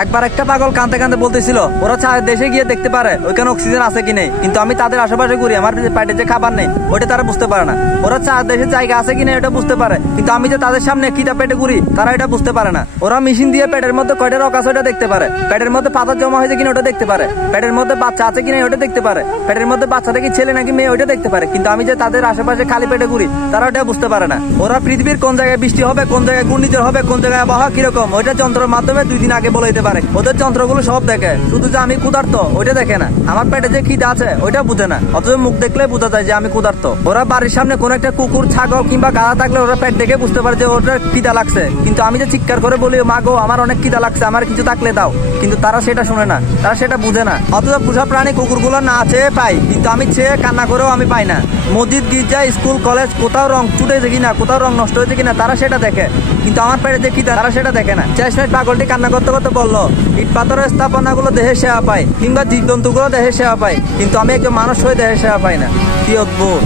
একবার একটা পাগল কাঁদতে কাঁদতে বলতেছিল ওরা চাঁদের দেশে গিয়ে দেখতে পারে ওইখানে অক্সিজেন আছে কি নেই, কিন্তু আমি তাদের আশেপাশে ঘুরি, আমার পেটে যে খাবার নেই ওটা তারা বুঝতে পারে না। ওরা চাঁদের দেশে জায়গা আছে কিনা এটা বুঝতে পারে, কিন্তু আমি যে তাদের সামনে খিদা পেটে ঘুরি তারা এটা বুঝতে পারে না। ওরা মেশিন দিয়ে পেটের মধ্যে কয়টা রক আছে ওটা দেখতে পারে, পেটের মধ্যে পাথর জমা হয়েছে কিনা ওটা দেখতে পারে, পেটের মধ্যে বাচ্চা আছে কিনা ওটা দেখতে পারে, পেটের মধ্যে বাচ্চাটা কি ছেলে নাকি মেয়ে ওটা দেখতে পারে, কিন্তু আমি যে তাদের আশেপাশে খালি পেটে ঘুরি তারা ওটা বুঝতে পারে না। ওরা পৃথিবীর কোন জায়গায় বৃষ্টি হবে, কোন জায়গায় ঘূর্ণিঝড় হবে, কোন জায়গায় আবহাওয়া কিরকম ওইটা যন্ত্রের মাধ্যমে 2 দিন আগে বলে দিতে পারে। ওদের যন্ত্রগুলো সব দেখে, শুধু যে আমি ক্ষুধার্ত ওইটা দেখে না, আমার পেটে যে খিদা আছে ওইটা বুঝে না, অথচ মুখ দেখলে বোঝা যায় যে আমি ক্ষুধার্ত। ওরা বাড়ির সামনে কোন একটা কুকুর ছাগল কিংবা গাধা থাকলে ওরা পেট দেখে বুঝতে পারে যে ওটার খিদা লাগছে, কিন্তু আমি যে চিৎকার করে বলি মা গো আমার অনেক খিদা লাগছে আমার কিছু থাকলে দাও, কিন্তু তারা সেটা শুনে না, তারা সেটা বুঝে না। অথচ পোষা প্রাণী কুকুরগুলো না চেয়ে পাই, কিন্তু আমি চেয়ে কান্না করেও আমি পাই না। মসজিদ গির্জা স্কুল কলেজ কোথাও রং চুটেছে কিনা, কোথাও রং নষ্ট হয়েছে কিনা তারা সেটা দেখে, কিন্তু আমার পেটে যে খিদা তারা সেটা দেখে না। শেষমেশ পাগলটি কান্না করতে করতে বললো ইট পাথরের স্থাপনাগুলো দেহে সেবা পায় কিংবা জীবজন্তুগুলো দেহে সেবা পায়, কিন্তু আমি একজন মানুষ হয়ে দেহে সেবা পাই না। কি অদ্ভুত।